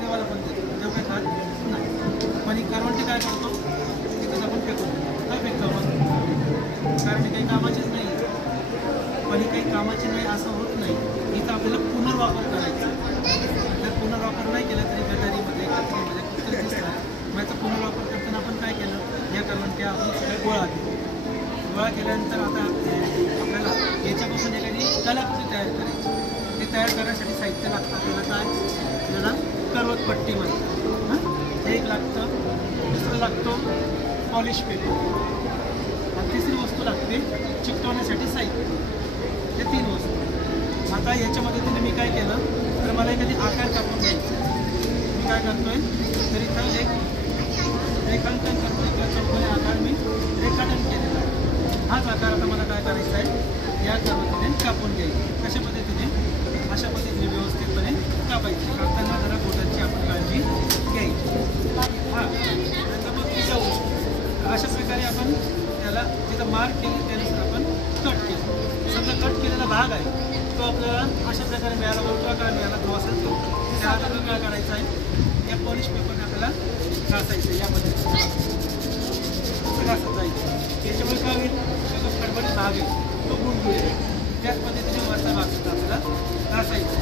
देवाला पण देतो, देव काय खात नाही. पण ही करवंटी काय करतो, तिथंच आपण फेकून देतो. काय फेकतो आपण? कारण ही काही कामाचीच नाही. पण ही काही कामाची नाही असं होत नाही. इथं आपल्याला पुनर्वापर करायचा. जर पुनर्वापर नाही केला तरी गटारीमध्ये कचऱ्यामध्ये कुठे दिसतात. मग याचा पुनर्वापर करताना आपण काय केलं, या करवंट्या आपण सगळ्या गोळा केल्या. गोळा केल्यानंतर आता आपल्याला याच्यापासून एखादी कलाकृती तयार करायची. ते तयार करण्यासाठी साहित्य लागतं आपल्याला. काय आपल्याला करवतपट्टी म्हणतात. हे एक लागतं. दुसरं लागतो पॉलिश पेपर. आणि तिसरी वस्तू लागते चिकटवण्यासाठी साहित्य. हे 3 वस्तू. आता याच्या मदतीने मी काय केलं, तर मला एखादी आकार कापून घ्यायचा. मी काय करतोय, तर इथं एक रेखांकन करतो. किंवा चौकोनी आकार मी रेखाटन केलेला आहे. हाच आकार आता मला काय करायचा आहे, या करवतीने कापून घ्यायचा. कशा पद्धतीने, अशा पद्धतीने व्यवस्थितपणे कापायची. कापताना जरा बोटांची आपण काळजी घ्यायची. नंतर मग तिच्या अशा प्रकारे आपण त्याला जिथं मार्क केली त्यानुसार आपण कट केलं. समजा कट केलेला भाग आहे तो आपल्याला अशा प्रकारे मिळाला, मोठा आकार मिळाला तो असेल तो, त्याला आपल्याला काय करायचं आहे, या पॉलिश पेपरने आपल्याला घासायचं. या पद्धतीने असं घासत जायचं. याच्यामुळे काय होईल, तो खडबडीत भाग आहे तो गुळगुळीत. त्याच पद्धतीने वरचा भाग सुद्धा आपल्याला घासायचा.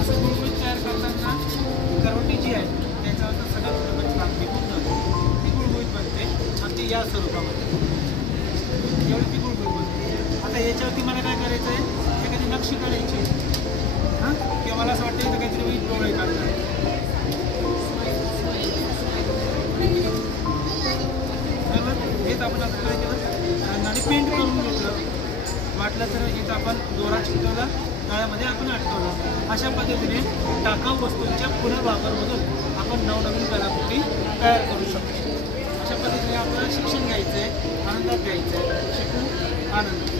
असं गुळगुळीत तयार करताना करवटी जी आहे त्याच्यावर सगळं खडबडीत भाग निघून जातो. ती गुळगुळीत बनते. अगदी या स्वरूपामध्ये एवढी ती गुळगुळीत बनते. आता याच्यावरती मला काय करायचं आहे, एखादी नक्षी काढायची. किंवा मला असं वाटतं इथं काहीतरी मी डोळे काढणार. हेच आपण आता काय केलं, आणि पेंट करून घेतलं. वाटलं तर इथं आपण दोरा चिकटवला, गळ्यामध्ये आपण अटकवलं. अशा पद्धतीने टाकाऊ वस्तूंच्या पुनर्वापरमधून आपण नवनवीन कलाकृती तयार करू शकतो. अशा पद्धतीने आपल्याला शिक्षण घ्यायचं आहे, आनंदात घ्यायचं आहे. शिकू आनंद.